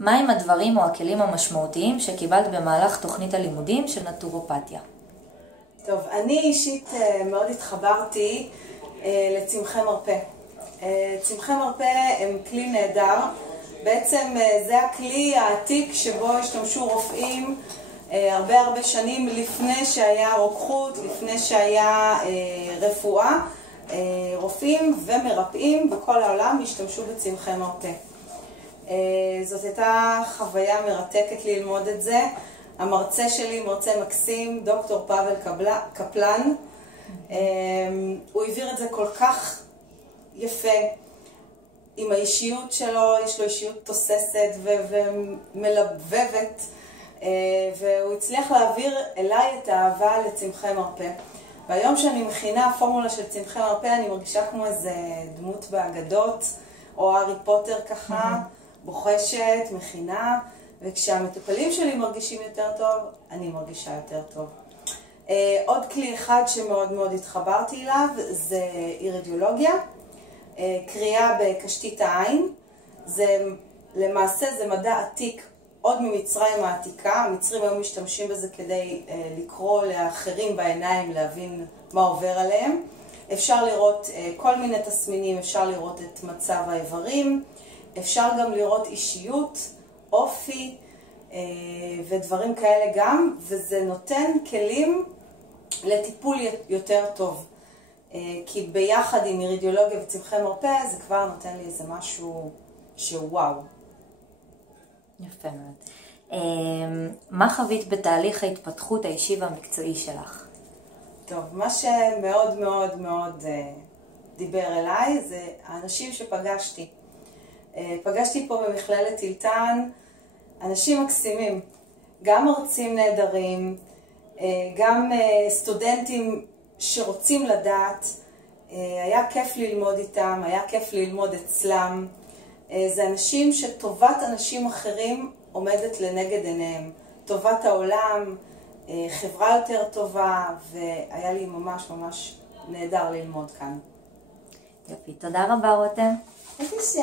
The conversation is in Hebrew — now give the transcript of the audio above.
מהם הדברים או הכלים המשמעותיים שקיבלת במהלך תוכנית הלימודים של נטורופתיה? טוב, אני אישית מאוד התחברתי לצמחי מרפא. צמחי מרפא הם כלי נהדר. בעצם זה הכלי העתיק שבו השתמשו רופאים הרבה שנים לפני שהיה רוקחות, לפני שהיה רפואה. רופאים ומרפאים בכל העולם השתמשו בצמחי מרפא. זאת הייתה חוויה מרתקת ללמוד את זה. המרצה שלי, מרצה מקסים, דוקטור פאבל קפלן, הוא העביר את זה כל כך יפה. עם האישיות שלו, יש לו אישיות תוססת ומלבבת, והוא הצליח להעביר אליי את האהבה לצמחי מרפא. והיום שאני מכינה פורמולה של צמחי מרפא, אני מרגישה כמו איזה דמות באגדות, או הארי פוטר ככה, בוחשת, מכינה, וכשהמטופלים שלי מרגישים יותר טוב, אני מרגישה יותר טוב. עוד כלי אחד שמאוד מאוד התחברתי אליו, זה אירדיולוגיה. קריאה בקשתית העין. למעשה זה מדע עתיק, עוד ממצרים העתיקה. המצרים היו משתמשים בזה כדי לקרוא לאחרים בעיניים, להבין מה עובר עליהם. אפשר לראות כל מיני תסמינים, אפשר לראות את מצב האיברים, אפשר גם לראות אישיות, אופי ודברים כאלה גם, וזה נותן כלים לטיפול יותר טוב. כי ביחד עם אירדיולוגיה וצמחי מרפא זה כבר נותן לי איזה משהו שוואו. יפה מאוד. מה חווית בתהליך ההתפתחות האישי והמקצועי שלך? טוב, מה שמאוד מאוד מאוד דיבר אליי זה האנשים שפגשתי. פגשתי פה במכללת אילתן אנשים מקסימים, גם מרצים נהדרים, גם סטודנטים שרוצים לדעת. היה כיף ללמוד איתם, היה כיף ללמוד אצלם. זה אנשים שטובת אנשים אחרים עומדת לנגד עיניהם. טובת העולם, חברה יותר טובה, והיה לי ממש ממש נהדר ללמוד כאן. יופי, תודה רבה רותם. בבקשה.